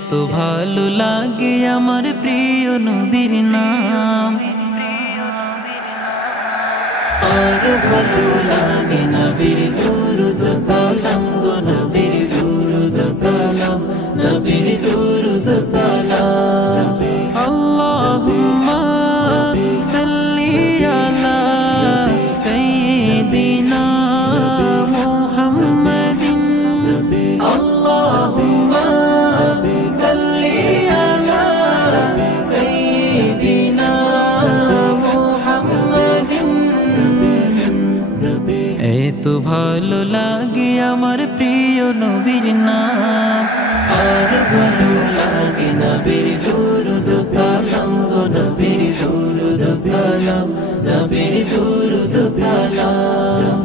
এত ভালো লাগে আমার প্রিয় নবীর নাম, আর ভালো লাগে নবীর দুরূদ সালাম গো নবীর দুরূদ সালাম, নবীর দুরূদ সালাম। আল্লাহুম্মা সাল্লি আলা সাইয়্যিদিনা মুহাম্মাদিন, আল্লাহুম্মা সাল্লি আলা সাইয়্যিদিনা মুহাম্মাদিন। এত ভালো লাগে আমার প্রিয় নবীর নাম, আর ভালো লাগে নবীর দুরূদ সালাম গো নবীর দুরূদ সালাম, নবীর দুরূদ সালাম।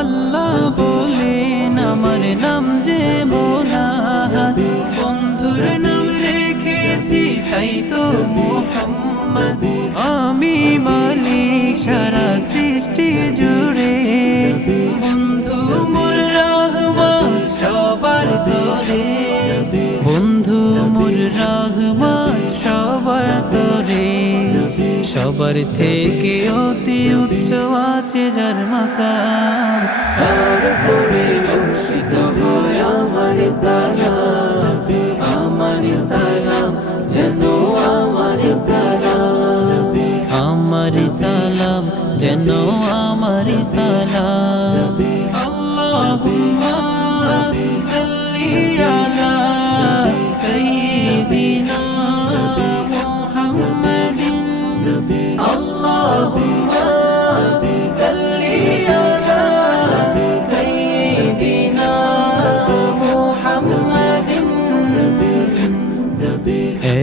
আল্লাহ বলেন আমার নাম যে মোনাহাত, বন্ধুর নাম রেখেছি তাই তো মুহাম্মদ। আমি মালিক সারা সৃষ্টি জুড়ে, বন্ধু মোর রহমত সবার তরে, বন্ধু মোর রহমত সবার তরে। সবার থেকে অতি উচ্চ আছে যার মাকাম, তার উপরে বর্ষিত হয় আমার সালাম, আমার সালাম যেন আমার সালাম, আমার সালাম যেন আমার সালাম। আল্লাহুম্মা সাল্লি আলা সাইয়্যিদিনা মুহাম্মাদিন, আল্লাহুম্মা সাল্লি আলা সাইয়্যিদিনা মুহাম্মাদিন।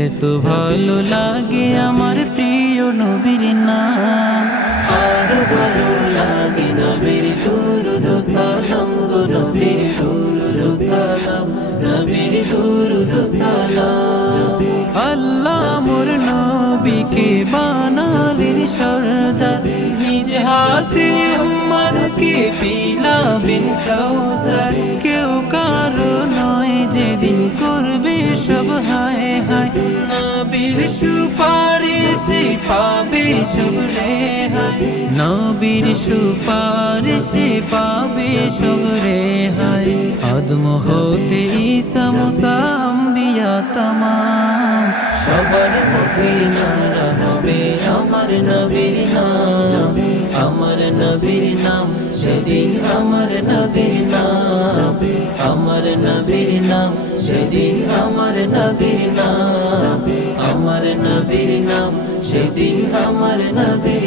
এত ভালো লাগে আমার প্রিয় নবীর নাম, আর ভালো লাগে নবীর দুরূদ সালাম গো নবীর দুরূদ সালাম, নবীর দুরূদ সালাম। আল্লাহ মোর নবীকে বানালেন সরদার, নিজ হাতে উম্মতকে পিলাবেন কাউসার। কেউ কারো নয় যেদিন করবে সব হায় হায়, নবীর সুপারিশে পাবে সব রেহাই, নবীর সুপারিশে পাবে সব রেহাই। আদম হতে ঈসা মুসা আম্বিয়া তামাম, সবার মুখে নারা হবে আমার নবীর নাম, আমার নবীর নাম সেদিন, আমার নবীর নাম, আমার নবীর নাম সেদিন, আমার নবীর নাম, আমার নবীর নাম সেদিন, আমার নবীর